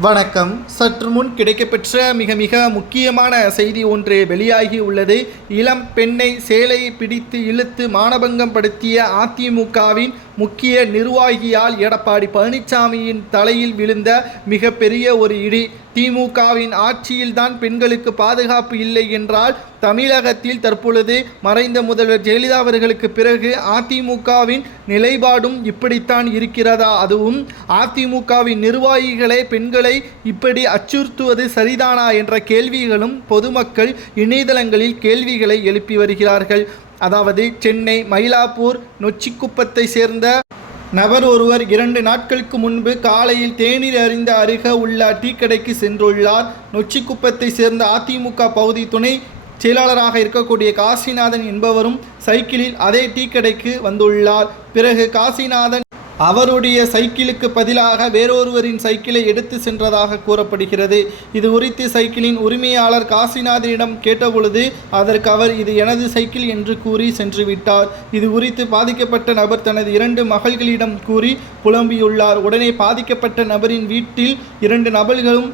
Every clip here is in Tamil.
வணக்கம். சற்று முன் கிடைக்கப்பெற்ற மிக மிக முக்கியமான செய்தி ஒன்று வெளியாகி உள்ளது. இளம் பெண்ணை சேலையை பிடித்து இழுத்து மானபங்கம் படுத்திய அதிமுகவின் முக்கிய நிர்வாகியால் எடப்பாடி பழனிசாமியின் தலையில் விழுந்த மிகப்பெரிய ஒரு இடி. திமுகவின் ஆட்சியில்தான் பெண்களுக்கு பாதுகாப்பு இல்லை என்றால் தமிழகத்தில் தற்பொழுது மறைந்த முதல்வர் ஜெயலலிதா அவர்களுக்கு பிறகு அதிமுகவின் நிலைப்பாடும் இப்படித்தான் இருக்கிறதா? அதுவும் அதிமுகவின் நிர்வாகிகளே பெண்களை இப்படி அச்சுறுத்துவது சரிதானா? என்ற கேள்விகளும் பொதுமக்கள் இணையதளங்களில் கேள்விகளை எழுப்பி வருகிறார்கள். அதாவது சென்னை மயிலாப்பூர் நொச்சிக்குப்பத்தை சேர்ந்த நபர் ஒருவர் இரண்டு நாட்களுக்கு முன்பு காலையில் தேநீர் அறிந்த அருக உள்ள டீ கடைக்கு சென்றுள்ளார். நொச்சிக்குப்பத்தை சேர்ந்த அதிமுக பகுதி துணை செயலாளராக இருக்கக்கூடிய காசிநாதன் என்பவரும் சைக்கிளில் அதே டீ கடைக்கு வந்துள்ளார். பிறகு காசிநாதன் அவருடைய சைக்கிளுக்கு பதிலாக வேறொருவரின் சைக்கிளை எடுத்து சென்றதாக கூறப்படுகிறது. இது குறித்து சைக்கிளின் உரிமையாளர் காசிநாதனிடம் கேட்டபொழுது அதற்கு அவர் இது எனது சைக்கிள் என்று கூறி சென்று விட்டார் இது குறித்து பாதிக்கப்பட்ட நபர் தனது இரண்டு மகள்களிடம் கூறி புலம்பியுள்ளார். உடனே பாதிக்கப்பட்ட நபரின் வீட்டில் இரண்டு நபர்களும்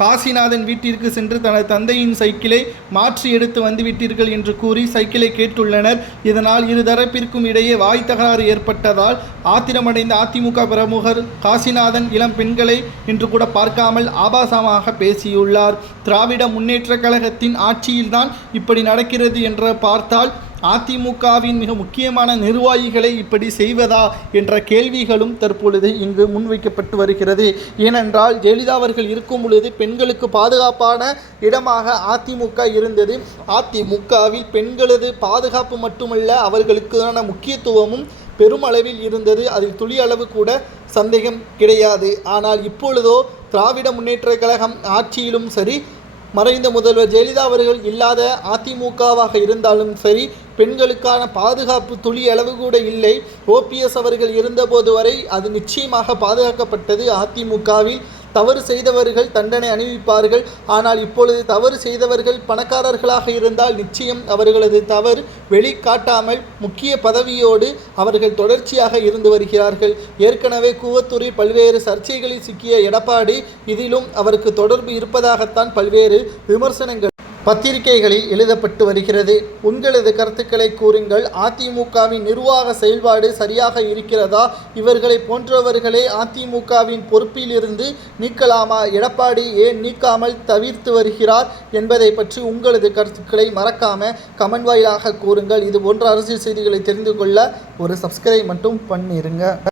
காசிநாதன் வீட்டிற்கு சென்று தனது தந்தையின் சைக்கிளை மாற்றி எடுத்து வந்துவிட்டீர்கள் என்று கூறி சைக்கிளை கேட்டுள்ளனர். இதனால் இருதரப்பிற்கும் இடையே வாய் தகராறு ஏற்பட்டதால் ஆத்திரமடைந்த அதிமுக பிரமுகர் காசிநாதன் இளம் பெண்களை என்று கூட பார்க்காமல் ஆபாசமாக பேசியுள்ளார். திராவிட முன்னேற்ற கழகத்தின் ஆட்சியில்தான் இப்படி நடக்கிறது என்று பார்த்தால் அதிமுகவின் மிக முக்கியமான நிர்வாகிகளை இப்படி செய்வதா என்ற கேள்விகளும் தற்பொழுது இங்கு முன்வைக்கப்பட்டு வருகிறது. ஏனென்றால் ஜெயலலிதா அவர்கள் இருக்கும் பொழுது பெண்களுக்கு பாதுகாப்பான இடமாக அதிமுக இருந்தது. அதிமுகவில் பெண்களது பாதுகாப்பு மட்டுமல்ல அவர்களுக்கான முக்கியத்துவமும் பெருமளவில் இருந்தது. அதில் துளி அளவு கூட சந்தேகம் கிடையாது. ஆனால் இப்பொழுதோ திராவிட முன்னேற்ற கழகம் ஆட்சியிலும் சரி மறைந்த முதல்வர் ஜெயலலிதா அவர்கள் இல்லாத அதிமுகவாக இருந்தாலும் சரி பெண்களுக்கான பாதுகாப்பு துளி அளவு கூட இல்லை. ஓபிஎஸ் அவர்கள் இருந்தபோது வரை அது நிச்சயமாக பாதுகாக்கப்பட்டது அதிமுகவில். தவறு செய்தவர்கள் தண்டனை அணிவிப்பார்கள். ஆனால் இப்பொழுது தவறு செய்தவர்கள் பணக்காரர்களாக இருந்தால் நிச்சயம் அவர்களது தவறு வெளிக்காட்டாமல் முக்கிய பதவியோடு அவர்கள் தொடர்ச்சியாக இருந்து வருகிறார்கள். ஏற்கனவே கூவத்தூரில் பல்வேறு சர்ச்சைகளில் சிக்கிய எடப்பாடி இதிலும் அவருக்கு தொடர்பு இருப்பதாகத்தான் பல்வேறு விமர்சனங்கள் பத்திரிகைகளில் எழுதப்பட்டு வருகிறது. உங்களது கருத்துக்களை கூறுங்கள். அதிமுகவின் நிர்வாக செயல்பாடு சரியாக இருக்கிறதா? இவர்களை போன்றவர்களே அதிமுகவின் பொறுப்பிலிருந்து நீக்கலாமா? எடப்பாடி ஏன் நீக்காமல் தவிர்த்து வருகிறார் என்பதை பற்றி உங்களது கருத்துக்களை மறக்காம கமெண்ட் வாயிலாக கூறுங்கள். இது போன்ற அரசியல் செய்திகளை தெரிந்து கொள்ள ஒரு சப்ஸ்கிரைப் மட்டும் பண்ணிருங்க.